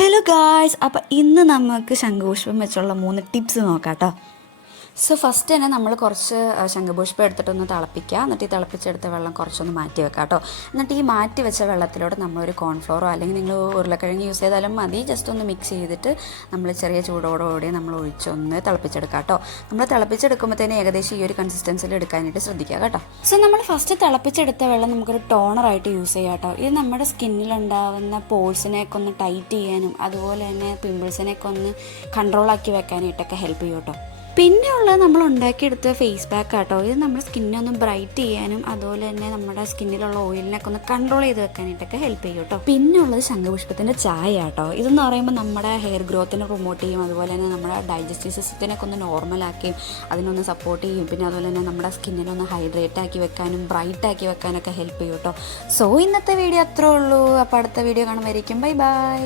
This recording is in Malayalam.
ഹലോ ഗായ്സ്, അപ്പോൾ ഇന്ന് നമുക്ക് ശംഖുപുഷ്പം വെച്ചുള്ള 3 ടിപ്സ് നോക്കാം കേട്ടോ. സോ ഫസ്റ്റ് തന്നെ നമ്മൾ കുറച്ച് ശംഖുപുഷ്പം എടുത്തിട്ടൊന്ന് തിളപ്പിക്കുക. എന്നിട്ട് ഈ തിളപ്പിച്ചെടുത്ത വെള്ളം കുറച്ചൊന്ന് മാറ്റി വെക്കാം കേട്ടോ. എന്നിട്ട് ഈ മാറ്റി വെച്ച വെള്ളത്തിലോട്ട് നമ്മളൊരു കോൺഫ്ലോറോ അല്ലെങ്കിൽ നിങ്ങൾ ഉരുളക്കിഴങ്ങ് യൂസ് ചെയ്താലും മതി, ജസ്റ്റ് ഒന്ന് മിക്സ് ചെയ്തിട്ട് നമ്മൾ ചെറിയ ചൂടോടുകൂടി നമ്മൾ ഒഴിച്ചൊന്ന് തിളപ്പിച്ചെടുക്കാം കേട്ടോ. നമ്മൾ തിളപ്പിച്ചെടുക്കുമ്പോഴത്തേന് ഏകദേശം ഈ ഒരു കൺസിസ്റ്റൻസിൽ എടുക്കാനായിട്ട് ശ്രദ്ധിക്കുക കേട്ടോ. സോ നമ്മൾ ഫസ്റ്റ് തിളപ്പിച്ചെടുത്ത വെള്ളം നമുക്കൊരു ടോണറായിട്ട് യൂസ് ചെയ്യാം കേട്ടോ. ഇത് നമ്മുടെ സ്കിന്നിലുണ്ടാവുന്ന പോഴ്സിനെയൊക്കെ ഒന്ന് ടൈറ്റ് ചെയ്യാനും അതുപോലെ തന്നെ പിമ്പിൾസിനെയൊക്കെ ഒന്ന് കൺട്രോളാക്കി വെക്കാനായിട്ടൊക്കെ ഹെൽപ്പ് ചെയ്യും കേട്ടോ. പിന്നെയുള്ളത് നമ്മൾ ഉണ്ടാക്കിയെടുത്ത ഫേസ് പാക്ക് ആട്ടോ. ഇത് നമ്മുടെ സ്കിന്നെ ഒന്ന് ബ്രൈറ്റ് ചെയ്യാനും അതുപോലെ തന്നെ നമ്മുടെ സ്കിന്നിലുള്ള ഓയിലിനൊക്കെ ഒന്ന് കൺട്രോൾ ചെയ്ത് വെക്കാനായിട്ടൊക്കെ ഹെൽപ്പ് ചെയ്യും കേട്ടോ. പിന്നെയുള്ളത് ശംഖുപുഷ്പത്തിൻ്റെ ചായ ആട്ടോ. ഇതെന്ന് പറയുമ്പോൾ നമ്മുടെ ഹെയർ ഗ്രോത്തിനെ പ്രൊമോട്ട് ചെയ്യും, അതുപോലെ തന്നെ നമ്മുടെ ഡൈജസ്റ്റീവ് സിസ്റ്റത്തിനൊക്കെ ഒന്ന് നോർമലാക്കുകയും അതിനൊന്ന് സപ്പോർട്ട് ചെയ്യും. പിന്നെ അതുപോലെ തന്നെ നമ്മുടെ സ്കിന്നിനെ ഒന്ന് ഹൈഡ്രേറ്റ് ആക്കി വെക്കാനും ബ്രൈറ്റ് ആക്കി വെക്കാനൊക്കെ ഹെൽപ്പ് ചെയ്യും കേട്ടോ. സോ ഇന്നത്തെ വീഡിയോ അത്രേ ഉള്ളൂ. അപ്പോൾ അടുത്ത വീഡിയോ കാണുമായിരിക്കും. Bye bye.